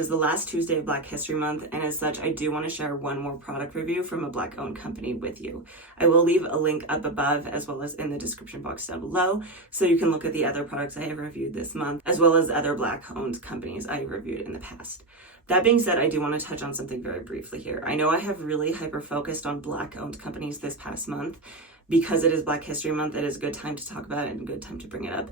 is the last Tuesday of Black History Month, and as such, I do want to share one more product review from a Black-owned company with you. I will leave a link up above as well as in the description box down below, so you can look at the other products I have reviewed this month, as well as other Black-owned companies I have reviewed in the past. That being said, I do want to touch on something very briefly here. I know I have really hyper-focused on Black-owned companies this past month. Because it is Black History Month, it is a good time to talk about it and a good time to bring it up.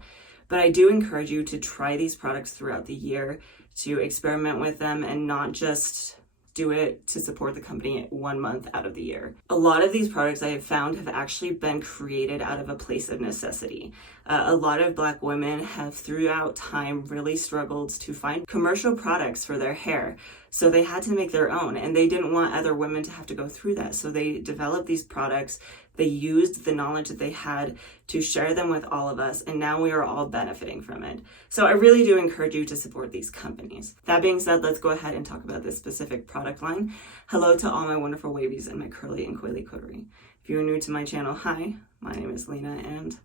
But I do encourage you to try these products throughout the year, to experiment with them and not just do it to support the company 1 month out of the year. A lot of these products I have found have actually been created out of a place of necessity. A lot of Black women have throughout time really struggled to find commercial products for their hair. So they had to make their own, and they didn't want other women to have to go through that. So they developed these products. They used the knowledge that they had to share them with all of us, and now we are all benefiting from it. So I really do encourage you to support these companies. That being said, let's go ahead and talk about this specific product line. Hello to all my wonderful wavies and my curly and coily coterie. If you are new to my channel, hi, my name is Lena, and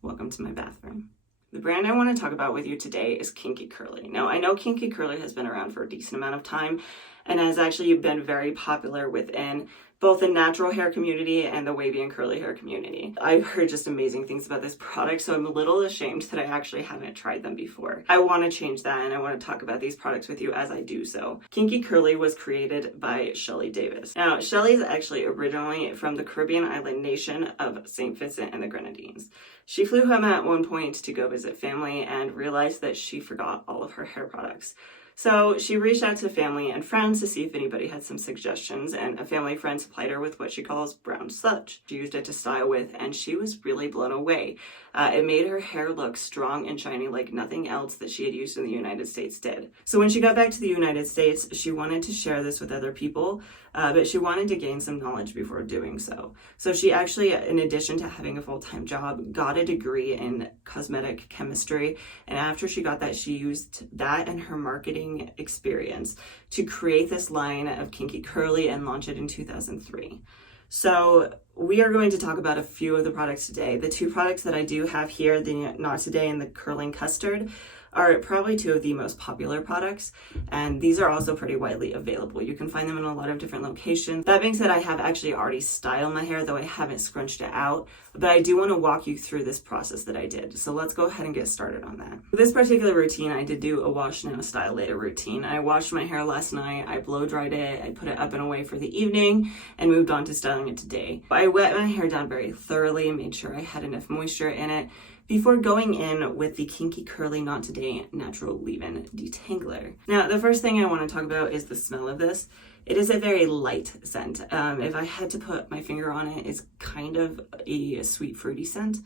welcome to my bathroom. The brand I want to talk about with you today is Kinky Curly. Now, I know Kinky Curly has been around for a decent amount of time and has actually been very popular within both the natural hair community and the wavy and curly hair community. I've heard just amazing things about this product, so I'm a little ashamed that I actually haven't tried them before. I want to change that, and I want to talk about these products with you as I do so. Kinky Curly was created by Shelly Davis. Now, Shelly is actually originally from the Caribbean island nation of St. Vincent and the Grenadines. She flew home at one point to go visit family and realized that she forgot all of her hair products. So she reached out to family and friends to see if anybody had some suggestions, and a family friend supplied her with what she calls brown sludge. She used it to style with, and she was really blown away. It made her hair look strong and shiny like nothing else that she had used in the United States did. So when she got back to the United States, she wanted to share this with other people, but she wanted to gain some knowledge before doing so. So she actually, in addition to having a full-time job, got a degree in cosmetic chemistry, and after she got that, she used that and her marketing experience to create this line of Kinky Curly and launch it in 2003. So we are going to talk about a few of the products today. The two products that I do have here, the Knot Today and the Curling Custard, are probably two of the most popular products, and these are also pretty widely available. You can find them in a lot of different locations. That being said, I have actually already styled my hair, though I haven't scrunched it out, but I do want to walk you through this process that I did. So let's go ahead and get started on that. For this particular routine, I did do a wash now, style later routine. I washed my hair last night, I blow dried it, I put it up and away for the evening, and moved on to styling it today. I wet my hair down very thoroughly and made sure I had enough moisture in it before going in with the Kinky Curly Knot Today Natural Leave-In Detangler. Now, the first thing I want to talk about is the smell of this. It is a very light scent. If I had to put my finger on it, it's kind of a sweet fruity scent,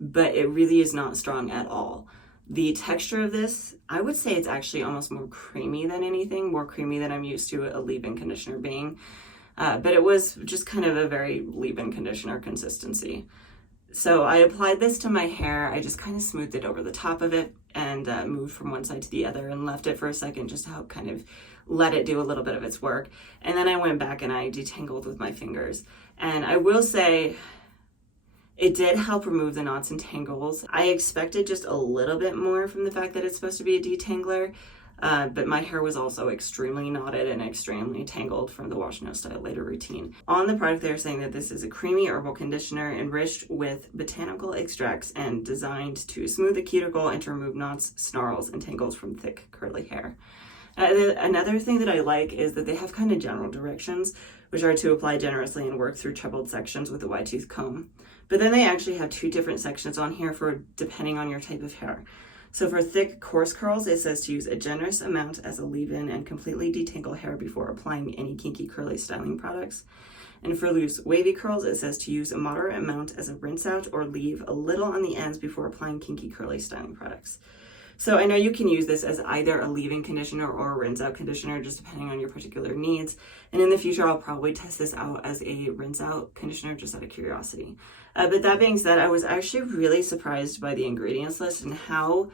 but it really is not strong at all. The texture of this, I would say it's actually almost more creamy than anything, more creamy than I'm used to a leave-in conditioner being. But it was just kind of a very leave-in conditioner consistency. So I applied this to my hair. I just kind of smoothed it over the top of it and moved from one side to the other and left it for a second just to help kind of let it do a little bit of its work. And then I went back and I detangled with my fingers. And I will say it did help remove the knots and tangles. I expected just a little bit more from the fact that it's supposed to be a detangler. But my hair was also extremely knotted and extremely tangled from the wash no style later routine. On the product, they're saying that this is a creamy herbal conditioner enriched with botanical extracts and designed to smooth the cuticle and to remove knots, snarls, and tangles from thick curly hair. Another thing that I like is that they have kind of general directions, which are to apply generously and work through troubled sections with a wide tooth comb. But then they actually have two different sections on here for depending on your type of hair. So for thick, coarse curls, it says to use a generous amount as a leave-in and completely detangle hair before applying any Kinky Curly styling products. And for loose, wavy curls, it says to use a moderate amount as a rinse out or leave a little on the ends before applying Kinky Curly styling products. So I know you can use this as either a leave-in conditioner or a rinse-out conditioner, just depending on your particular needs. And in the future, I'll probably test this out as a rinse-out conditioner just out of curiosity. But that being said, I was actually really surprised by the ingredients list and how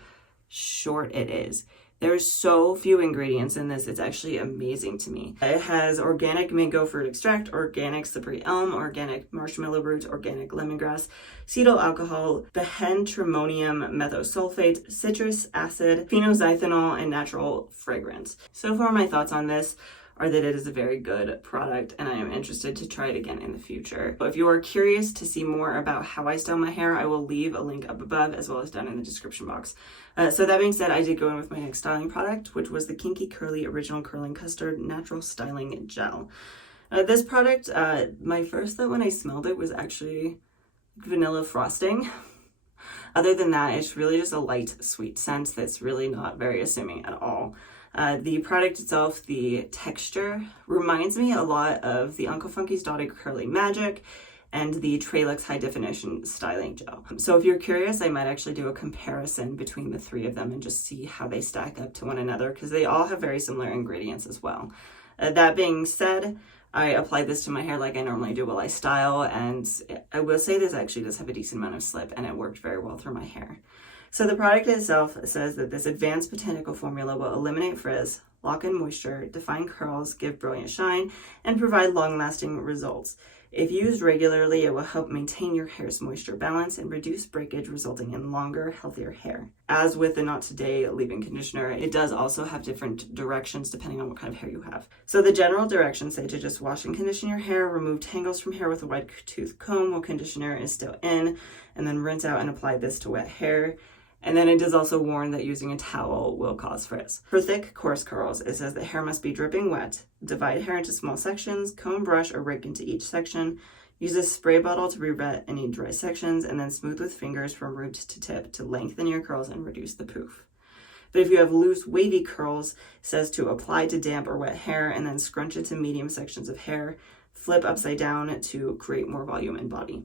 short it is. There's so few ingredients in this, it's actually amazing to me. It has organic mango fruit extract, organic slippery elm, organic marshmallow root, organic lemongrass, cetyl alcohol, benztrimonium methosulfate, citrus acid, phenoxyethanol, and natural fragrance. So far, my thoughts on this are that it is a very good product and I am interested to try it again in the future. But if you are curious to see more about how I style my hair, I will leave a link up above as well as down in the description box. So that being said, I did go in with my next styling product, which was the Kinky Curly Original Curling Custard Natural Styling Gel. This product, my first thought when I smelled it was actually vanilla frosting. Other than that, it's really just a light, sweet scent that's really not very assuming at all. The product itself, the texture, reminds me a lot of the Uncle Funky's Dotted Curly Magic and the Trelux High Definition Styling Gel. So if you're curious, I might actually do a comparison between the three of them and just see how they stack up to one another, because they all have very similar ingredients as well. That being said, I applied this to my hair like I normally do while I style, and I will say this actually does have a decent amount of slip, and it worked very well through my hair. So the product itself says that this advanced botanical formula will eliminate frizz, lock in moisture, define curls, give brilliant shine, and provide long-lasting results. If used regularly, it will help maintain your hair's moisture balance and reduce breakage, resulting in longer, healthier hair. As with the Knot Today leave-in conditioner, it does also have different directions depending on what kind of hair you have. So the general directions say to just wash and condition your hair, remove tangles from hair with a wide tooth comb while conditioner is still in, and then rinse out and apply this to wet hair. And then it does also warn that using a towel will cause frizz. For thick, coarse curls, it says the hair must be dripping wet. Divide hair into small sections, comb, brush, or rake into each section. Use a spray bottle to re-wet any dry sections, and then smooth with fingers from root to tip to lengthen your curls and reduce the poof. But if you have loose, wavy curls, it says to apply to damp or wet hair, and then scrunch into medium sections of hair. Flip upside down to create more volume and body.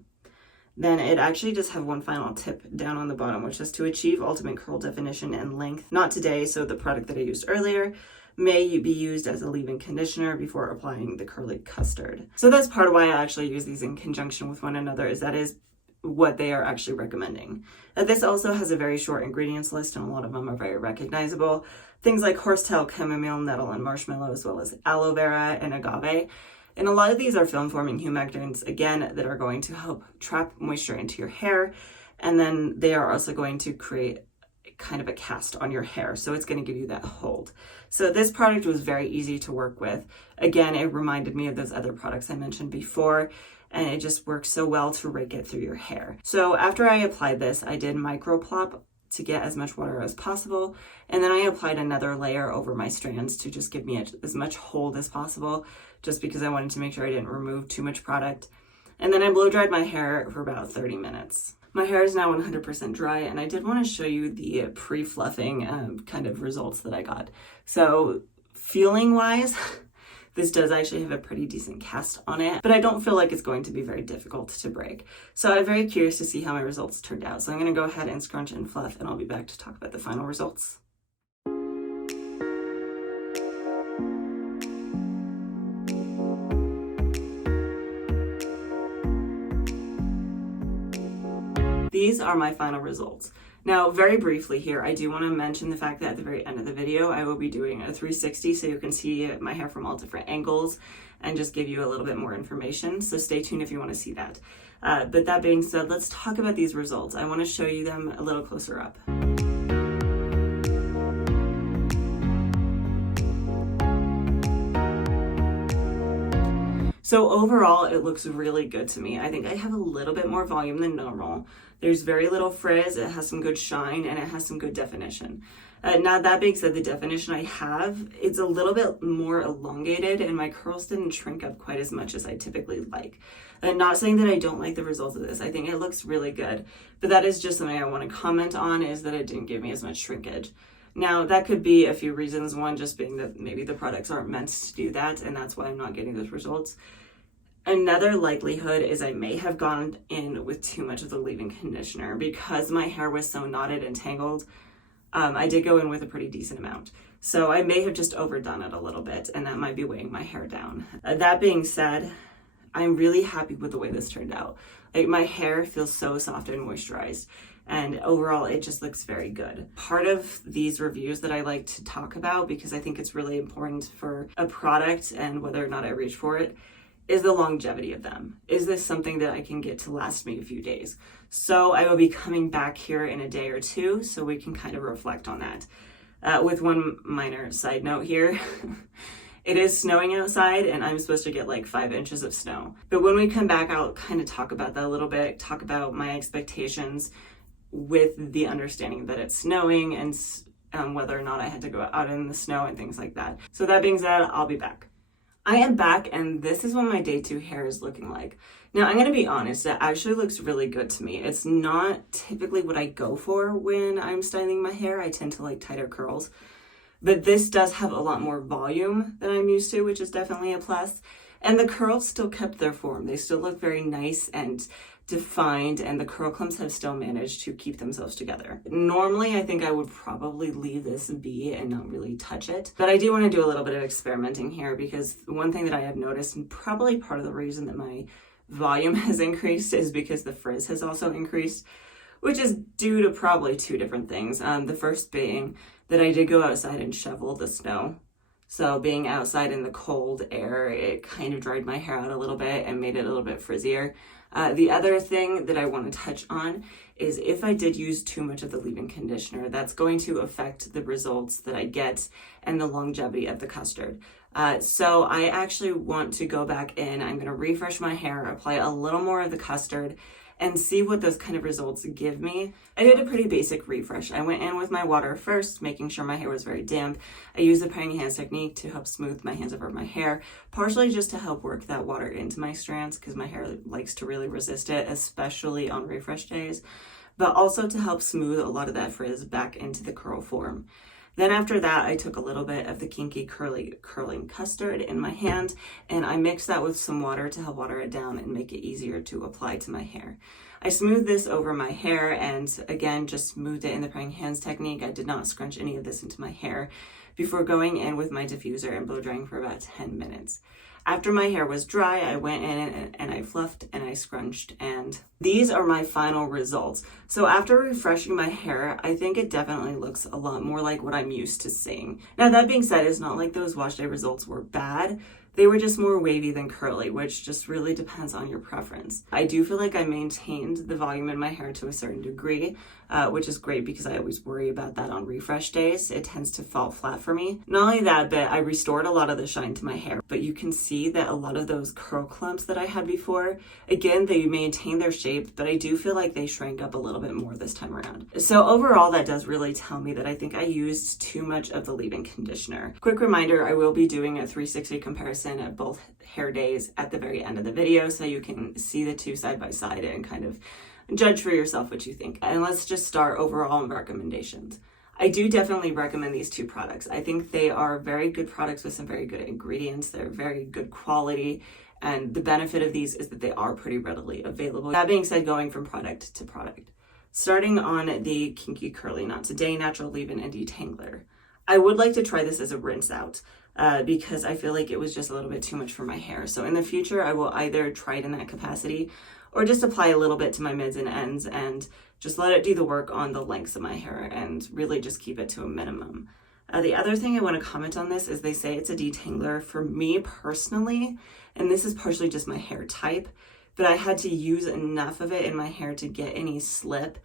Then it actually does have one final tip down on the bottom, which is to achieve ultimate curl definition and length. Not today, so the product that I used earlier may be used as a leave-in conditioner before applying the curly custard. So that's part of why I actually use these in conjunction with one another, is that is what they are actually recommending. This also has a very short ingredients list, and a lot of them are very recognizable. Things like horsetail, chamomile, nettle, and marshmallow, as well as aloe vera and agave. And a lot of these are film-forming humectants, again, that are going to help trap moisture into your hair. And then they are also going to create kind of a cast on your hair. So it's going to give you that hold. So this product was very easy to work with. Again, it reminded me of those other products I mentioned before, and it just works so well to rake it through your hair. So after I applied this, I did microplop to get as much water as possible. And then I applied another layer over my strands to just give me as much hold as possible, just because I wanted to make sure I didn't remove too much product. And then I blow dried my hair for about 30 minutes. My hair is now 100% dry, and I did want to show you the pre-fluffing kind of results that I got. So feeling wise, this does actually have a pretty decent cast on it, but I don't feel like it's going to be very difficult to break. So I'm very curious to see how my results turned out. So I'm going to go ahead and scrunch and fluff, and I'll be back to talk about the final results. These are my final results. Now, very briefly here, I do want to mention the fact that at the very end of the video, I will be doing a 360 so you can see my hair from all different angles and just give you a little bit more information. So stay tuned if you want to see that. But that being said, let's talk about these results. I want to show you them a little closer up. So overall, it looks really good to me. I think I have a little bit more volume than normal. There's very little frizz, it has some good shine, and it has some good definition. Now that being said, the definition I have, it's a little bit more elongated, and my curls didn't shrink up quite as much as I typically like. I'm not saying that I don't like the results of this. I think it looks really good, but that is just something I want to comment on, is that it didn't give me as much shrinkage. Now, that could be a few reasons. One just being that maybe the products aren't meant to do that, and that's why I'm not getting those results. Another likelihood is I may have gone in with too much of the leave-in conditioner because my hair was so knotted and tangled. I did go in with a pretty decent amount. So I may have just overdone it a little bit, and that might be weighing my hair down. That being said, I'm really happy with the way this turned out. Like, my hair feels so soft and moisturized. And overall, it just looks very good. Part of these reviews that I like to talk about, because I think it's really important for a product and whether or not I reach for it, is the longevity of them. Is this something that I can get to last me a few days? So I will be coming back here in a day or two so we can kind of reflect on that. With one minor side note here, it is snowing outside and I'm supposed to get like 5 inches of snow. But when we come back, I'll kind of talk about that a little bit, talk about my expectations with the understanding that it's snowing and whether or not I had to go out in the snow and things like that. So that being said, I'll be back. I am back and this is what my day 2 hair is looking like. Now I'm going to be honest, it actually looks really good to me. It's not typically what I go for when I'm styling my hair. I tend to like tighter curls, but this does have a lot more volume than I'm used to, which is definitely a plus. And the curls still kept their form. They still look very nice and defined, and the curl clumps have still managed to keep themselves together. Normally, I think I would probably leave this be and not really touch it, but I do want to do a little bit of experimenting here because one thing that I have noticed, and probably part of the reason that my volume has increased, is because the frizz has also increased, which is due to probably 2 different things. The first being that I did go outside and shovel the snow. So being outside in the cold air, it kind of dried my hair out a little bit and made it a little bit frizzier. The other thing that I want to touch on is if I did use too much of the leave-in conditioner, that's going to affect the results that I get and the longevity of the custard. So I actually want to go back in, I'm going to refresh my hair, apply a little more of the custard, and see what those kind of results give me. I did a pretty basic refresh. I went in with my water first, making sure my hair was very damp. I used the praying hands technique to help smooth my hands over my hair, partially just to help work that water into my strands because my hair likes to really resist it, especially on refresh days, but also to help smooth a lot of that frizz back into the curl form. Then after that, I took a little bit of the Kinky Curly Curling Custard in my hand, and I mixed that with some water to help water it down and make it easier to apply to my hair. I smoothed this over my hair and again, just smoothed it in the praying hands technique. I did not scrunch any of this into my hair before going in with my diffuser and blow drying for about 10 minutes. After my hair was dry, I went in and I fluffed and I scrunched, and these are my final results. So after refreshing my hair, I think it definitely looks a lot more like what I'm used to seeing. Now that being said, it's not like those wash day results were bad. They were just more wavy than curly, which just really depends on your preference. I do feel like I maintained the volume in my hair to a certain degree, which is great because I always worry about that on refresh days. It tends to fall flat for me. Not only that, but I restored a lot of the shine to my hair, but you can see that a lot of those curl clumps that I had before, again, they maintain their shape, but I do feel like they shrank up a little bit more this time around. So overall, that does really tell me that I think I used too much of the leave-in conditioner. Quick reminder, I will be doing a 360 comparison at both hair days at the very end of the video so you can see the 2 side by side and kind of judge for yourself what you think. And let's just start overall on recommendations. I do definitely recommend these 2 products. I think they are very good products with some very good ingredients. They're very good quality, and the benefit of these is that they are pretty readily available. That being said, going from product to product. Starting on the Kinky Curly Knot Today Natural Leave-In and Detangler. I would like to try this as a rinse out. Because I feel like it was just a little bit too much for my hair. So in the future, I will either try it in that capacity or just apply a little bit to my mids and ends and just let it do the work on the lengths of my hair and really just keep it to a minimum. The other thing I want to comment on this is they say it's a detangler. For me personally, and this is partially just my hair type, but I had to use enough of it in my hair to get any slip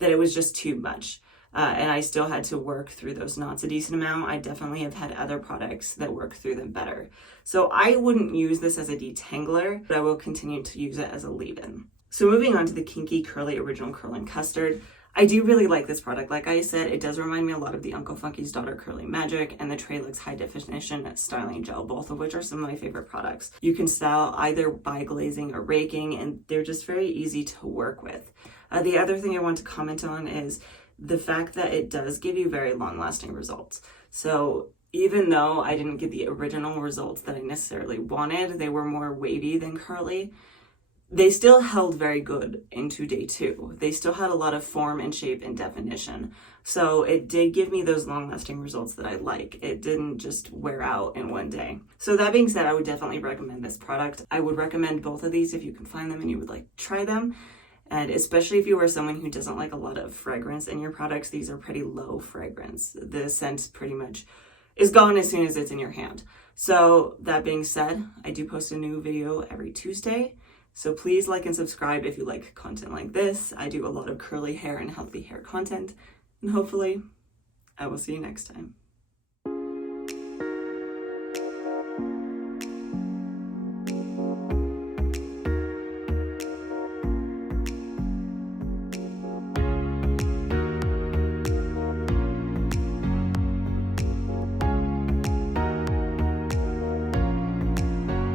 that it was just too much. And I still had to work through those knots a decent amount. I definitely have had other products that work through them better. So I wouldn't use this as a detangler, but I will continue to use it as a leave-in. So moving on to the Kinky Curly Original Curling Custard. I do really like this product. Like I said, it does remind me a lot of the Uncle Funky's Daughter Curly Magic and the Trelux High Definition Styling Gel, both of which are some of my favorite products. You can style either by glazing or raking, and they're just very easy to work with. The other thing I want to comment on is the fact that it does give you very long-lasting results. So even though I didn't get the original results that I necessarily wanted, they were more wavy than curly, they still held very good into day 2. They still had a lot of form and shape and definition. So it did give me those long-lasting results that I like. It didn't just wear out in one day. So that being said, I would definitely recommend this product. I would recommend both of these if you can find them and you would like to try them. And especially if you are someone who doesn't like a lot of fragrance in your products, these are pretty low fragrance. The scent pretty much is gone as soon as it's in your hand. So that being said, I do post a new video every Tuesday. So please like and subscribe if you like content like this. I do a lot of curly hair and healthy hair content. And hopefully I will see you next time.